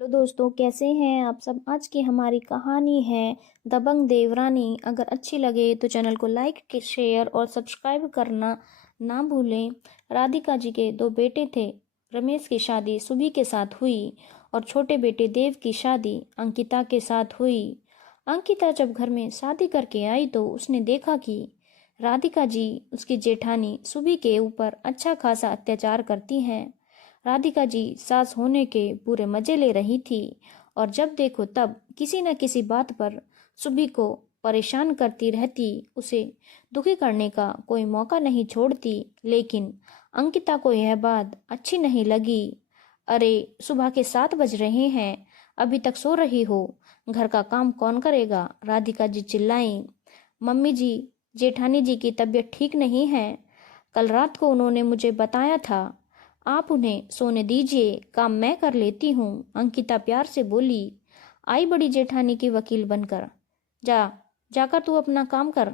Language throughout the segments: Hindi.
हेलो दोस्तों, कैसे हैं आप सब। आज की हमारी कहानी है दबंग देवरानी। अगर अच्छी लगे तो चैनल को लाइक के शेयर और सब्सक्राइब करना ना भूलें। राधिका जी के दो बेटे थे। रमेश की शादी सुभी के साथ हुई और छोटे बेटे देव की शादी अंकिता के साथ हुई। अंकिता जब घर में शादी करके आई तो उसने देखा कि राधिका जी उसकी जेठानी सुभी के ऊपर अच्छा खासा अत्याचार करती हैं। राधिका जी सास होने के पूरे मजे ले रही थी और जब देखो तब किसी न किसी बात पर सुबी को परेशान करती रहती। उसे दुखी करने का कोई मौका नहीं छोड़ती। लेकिन अंकिता को यह बात अच्छी नहीं लगी। अरे, सुबह के 7 बज रहे हैं, अभी तक सो रही हो, घर का काम कौन करेगा। राधिका जी चिल्लाई। मम्मी जी, जेठानी जी की तबीयत ठीक नहीं है। कल रात को उन्होंने मुझे बताया था। आप उन्हें सोने दीजिए, काम मैं कर लेती हूँ, अंकिता प्यार से बोली। आई बड़ी जेठानी की वकील बनकर। जाकर तू अपना काम कर,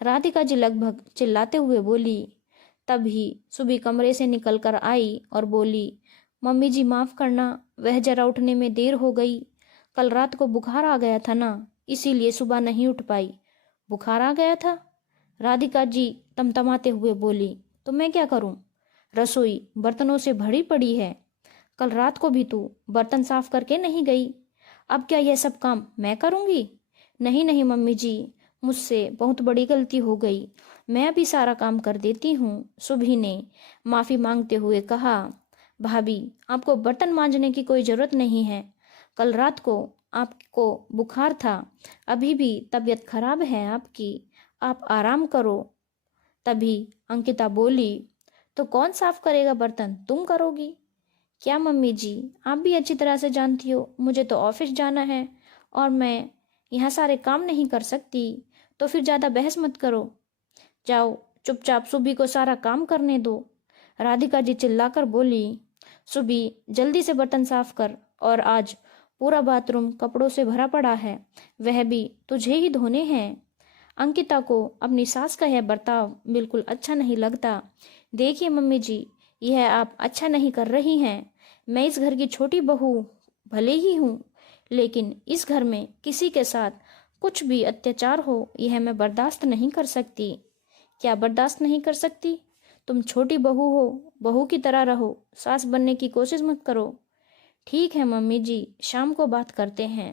राधिका जी लगभग चिल्लाते हुए बोली। तभी सुबह कमरे से निकलकर आई और बोली, मम्मी जी माफ करना, वह जरा उठने में देर हो गई। कल रात को बुखार आ गया था ना, इसीलिए सुबह नहीं उठ पाई। बुखार आ गया था? राधिका जी तमतमाते हुए बोली। तो मैं क्या करूं? रसोई बर्तनों से भरी पड़ी है। कल रात को भी तू बर्तन साफ करके नहीं गई। अब क्या यह सब काम मैं करूंगी? नहीं नहीं मम्मी जी, मुझसे बहुत बड़ी गलती हो गई, मैं अभी सारा काम कर देती हूँ, सुभी ने माफी मांगते हुए कहा। भाभी, आपको बर्तन मांजने की कोई जरूरत नहीं है। कल रात को आपको बुखार था, अभी भी तबीयत खराब है आपकी, आप आराम करो। तभी अंकिता बोली, तो कौन साफ करेगा बर्तन, तुम करोगी क्या? मम्मी जी, आप भी अच्छी तरह से जानती हो, मुझे तो ऑफिस जाना है और मैं यहाँ सारे काम नहीं कर सकती। तो फिर ज़्यादा बहस मत करो, जाओ चुपचाप सुबी को सारा काम करने दो। राधिका जी चिल्लाकर बोली। सुबी, जल्दी से बर्तन साफ कर, और आज पूरा बाथरूम कपड़ों से भरा पड़ा है, वह भी तुझे ही धोने हैं। अंकिता को अपनी सास का यह बर्ताव बिल्कुल अच्छा नहीं लगता। देखिए मम्मी जी, यह आप अच्छा नहीं कर रही हैं। मैं इस घर की छोटी बहू भले ही हूँ, लेकिन इस घर में किसी के साथ कुछ भी अत्याचार हो, यह मैं बर्दाश्त नहीं कर सकती। क्या बर्दाश्त नहीं कर सकती? तुम छोटी बहू हो, बहू की तरह रहो, सास बनने की कोशिश मत करो। ठीक है मम्मी जी, शाम को बात करते हैं,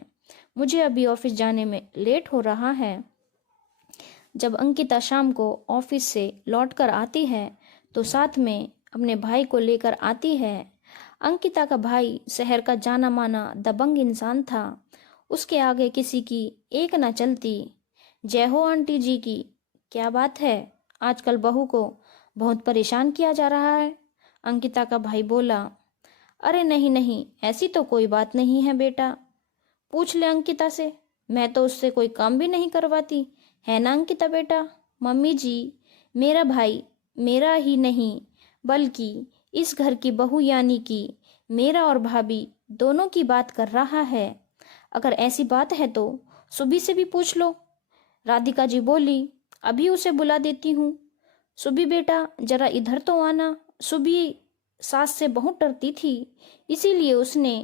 मुझे अभी ऑफिस जाने में लेट हो रहा है। जब अंकिता शाम को ऑफिस से लौटकर आती है तो साथ में अपने भाई को लेकर आती है। अंकिता का भाई शहर का जाना माना दबंग इंसान था। उसके आगे किसी की एक न चलती। जय हो आंटी जी की। क्या बात है, आजकल बहू को बहुत परेशान किया जा रहा है, अंकिता का भाई बोला। अरे नहीं नहीं, ऐसी तो कोई बात नहीं है बेटा, पूछ ले अंकिता से, मैं तो उससे कोई काम भी नहीं करवाती, है ना अंकिता बेटा। मम्मी जी, मेरा भाई मेरा ही नहीं बल्कि इस घर की बहू यानी कि मेरा और भाभी दोनों की बात कर रहा है। अगर ऐसी बात है तो सुबी से भी पूछ लो, राधिका जी बोली। अभी उसे बुला देती हूँ। सुबी बेटा, जरा इधर तो आना। सुबी सास से बहुत डरती थी, इसीलिए उसने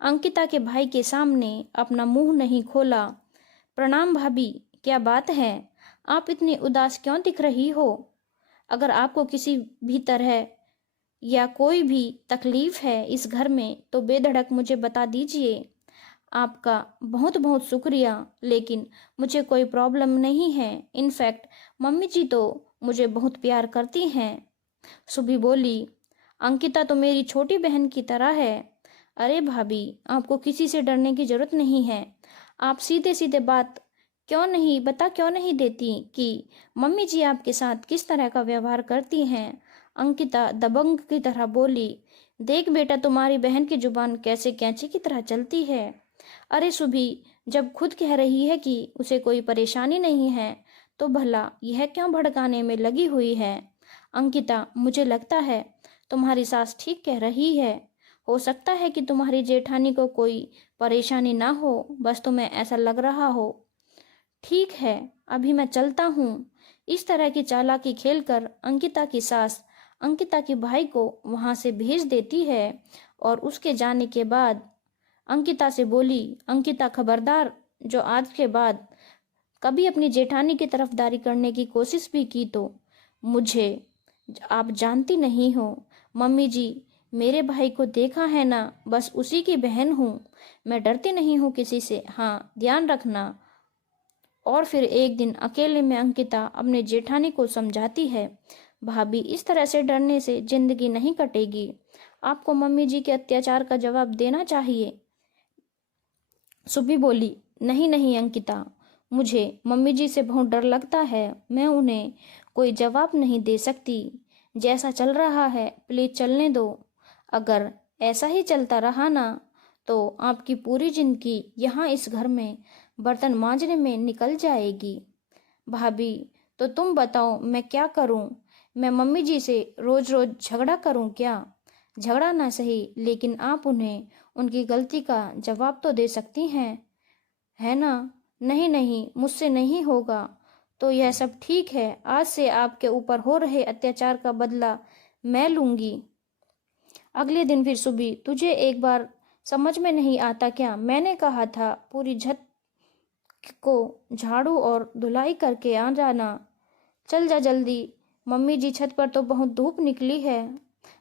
अंकिता के भाई के सामने अपना मुंह नहीं खोला। प्रणाम भाभी, क्या बात है, आप इतनी उदास क्यों दिख रही हो? अगर आपको किसी भी तरह या कोई भी तकलीफ है इस घर में तो बेधड़क मुझे बता दीजिए। आपका बहुत बहुत शुक्रिया, लेकिन मुझे कोई प्रॉब्लम नहीं है। इनफैक्ट मम्मी जी तो मुझे बहुत प्यार करती हैं। सुबी बोली। अंकिता तो मेरी छोटी बहन की तरह है। अरे भाभी, आपको किसी से डरने की जरूरत नहीं है। आप सीधे सीधे बात क्यों नहीं देती कि मम्मी जी आपके साथ किस तरह का व्यवहार करती हैं? अंकिता दबंग की तरह बोली। देख बेटा, तुम्हारी बहन की जुबान कैसे कैंची की तरह चलती है। अरे सुभी, जब खुद कह रही है कि उसे कोई परेशानी नहीं है तो भला यह क्यों भड़काने में लगी हुई है? अंकिता, मुझे लगता है तुम्हारी सास ठीक कह रही है। हो सकता है कि तुम्हारी जेठानी को कोई परेशानी ना हो, बस तुम्हें ऐसा लग रहा हो। ठीक है, अभी मैं चलता हूँ। इस तरह की चालाकी खेलकर अंकिता की सास अंकिता के भाई को वहां से भेज देती है और उसके जाने के बाद अंकिता से बोली, अंकिता खबरदार, जो आज के बाद कभी अपनी जेठानी की तरफदारी करने की कोशिश भी की तो मुझे, आप जानती नहीं हो मम्मी जी, मेरे भाई को देखा है ना, बस उसी की बहन हूँ, मैं डरती नहीं हूँ किसी से, हाँ ध्यान रखना। और फिर एक दिन अकेले में अंकिता अपने जेठानी को समझाती है, भाभी इस तरह से डरने से जिंदगी नहीं कटेगी, आपको मम्मी जी के अत्याचार का जवाब देना चाहिए। सुबी बोली, नहीं नहीं अंकिता, मुझे मम्मी जी से बहुत डर लगता है, मैं उन्हें कोई जवाब नहीं दे सकती, जैसा चल रहा है प्लीज चलने दो, अगर ऐसा ही चलता रहा ना तो आपकी पूरी जिंदगी यहाँ इस घर में बर्तन मांजने में निकल जाएगी। भाभी तो तुम बताओ मैं क्या करूं, मैं मम्मी जी से रोज रोज झगड़ा करूं क्या? झगड़ा ना सही, लेकिन आप उन्हें उनकी गलती का जवाब तो दे सकती हैं, है ना? नहीं नहीं, मुझसे नहीं होगा। तो यह सब ठीक है, आज से आपके ऊपर हो रहे अत्याचार का बदला मैं लूंगी। अगले दिन फिर सुबह, तुझे एक बार समझ में नहीं आता क्या? मैंने कहा था पूरी छत को झाड़ू और धुलाई करके आ जाना, चल जा जल्दी। मम्मी जी छत पर तो बहुत धूप निकली है,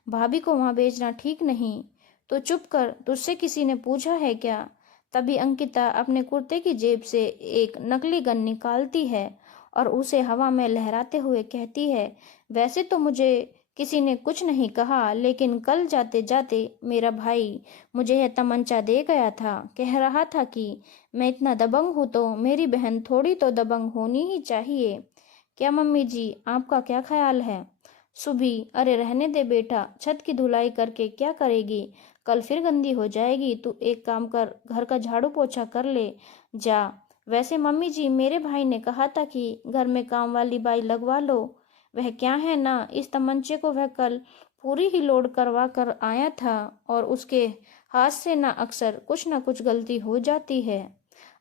भाभी को वहां भेजना ठीक नहीं। तो चुप कर, तुझसे किसी ने पूछा है क्या? तभी अंकिता अपने कुर्ते की जेब से एक नकली गन निकालती है और उसे हवा में लहराते हुए कहती है, वैसे तो मुझे किसी ने कुछ नहीं कहा, लेकिन कल जाते जाते मेरा भाई मुझे यह तमंचा दे गया था, कह रहा था कि मैं इतना दबंग हूँ तो मेरी बहन थोड़ी तो दबंग होनी ही चाहिए। क्या मम्मी जी, आपका क्या ख्याल है? सुबी, अरे रहने दे बेटा, छत की धुलाई करके क्या करेगी, कल फिर गंदी हो जाएगी, तू एक काम कर, घर का झाड़ू पोछा कर ले जा। वैसे मम्मी जी, मेरे भाई ने कहा था कि घर में काम वाली बाई लगवा लो, वह क्या है ना, इस तमंचे को वह कल पूरी ही लोड करवा कर आया था और उसके हाथ से ना कुछ गलती हो जाती है।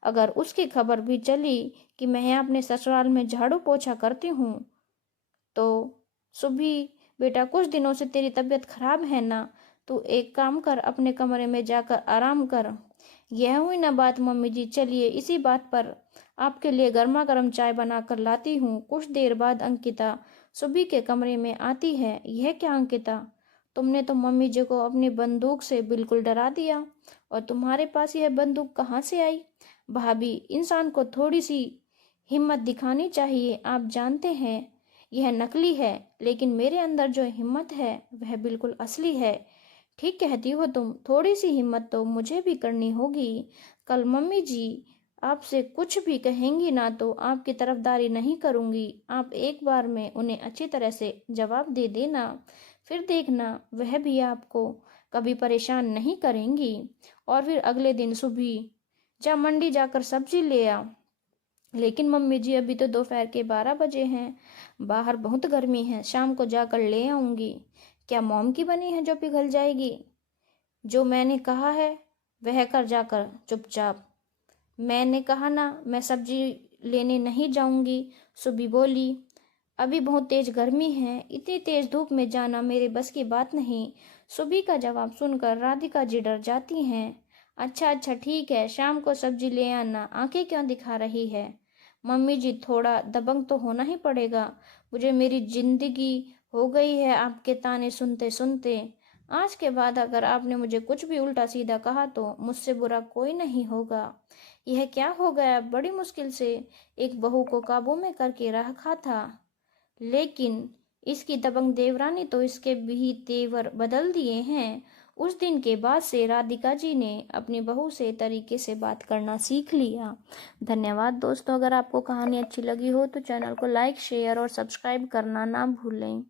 अगर उसकी खबर भी चली कि मैं यहाँ अपने ससुराल में झाड़ू पोछा करती हूँ तो सुबह, बेटा कुछ दिनों से तेरी तबीयत खराब है ना, तू एक काम कर, अपने कमरे में जाकर आराम कर। यह हुई ना बात मम्मी जी, चलिए इसी बात पर आपके लिए गर्मा गर्म चाय बनाकर लाती हूँ। कुछ देर बाद अंकिता सुबह के कमरे में आती है। यह क्या अंकिता, तुमने तो मम्मी जी को अपनी बंदूक से बिल्कुल डरा दिया, और तुम्हारे पास यह बंदूक कहाँ से आई? भाभी, इंसान को थोड़ी सी हिम्मत दिखानी चाहिए, आप जानते हैं यह नकली है, लेकिन मेरे अंदर जो हिम्मत है वह बिल्कुल असली है। ठीक कहती हो तुम, थोड़ी सी हिम्मत तो मुझे भी करनी होगी। कल मम्मी जी आपसे कुछ भी कहेंगी ना तो आपकी तरफदारी नहीं करूंगी, आप एक बार में उन्हें अच्छी तरह से जवाब दे देना, फिर देखना वह भी आपको कभी परेशान नहीं करेंगी। और फिर अगले दिन सुबह, जा मंडी जाकर सब्जी ले आ। लेकिन मम्मी जी, अभी तो दोपहर के 12 बजे हैं, बाहर बहुत गर्मी है, शाम को जाकर ले आऊंगी। क्या मोम की बनी है जो पिघल जाएगी? जो मैंने कहा है वह कर, जाकर चुपचाप। मैंने कहा ना, मैं सब्जी लेने नहीं जाऊंगी। सुबी बोली, अभी बहुत तेज गर्मी है, इतनी तेज धूप में जाना मेरे बस की बात नहीं। सुबी का जवाब सुनकर राधिका जी डर जाती हैं। अच्छा अच्छा ठीक है, शाम को सब्जी ले आना, आंखें क्यों दिखा रही है? मम्मी जी, थोड़ा दबंग तो होना ही पड़ेगा, मुझे मेरी जिंदगी हो गई है आपके ताने सुनते सुनते। आज के बाद अगर आपने मुझे कुछ भी उल्टा सीधा कहा तो मुझसे बुरा कोई नहीं होगा। यह क्या हो गया, बड़ी मुश्किल से एक बहू को काबू में करके रखा था, लेकिन इसकी दबंग देवरानी तो इसके भी तेवर बदल दिए हैं। उस दिन के बाद से राधिका जी ने अपनी बहू से तरीके से बात करना सीख लिया। धन्यवाद दोस्तों, अगर आपको कहानी अच्छी लगी हो तो चैनल को लाइक, शेयर और सब्सक्राइब करना ना भूलें।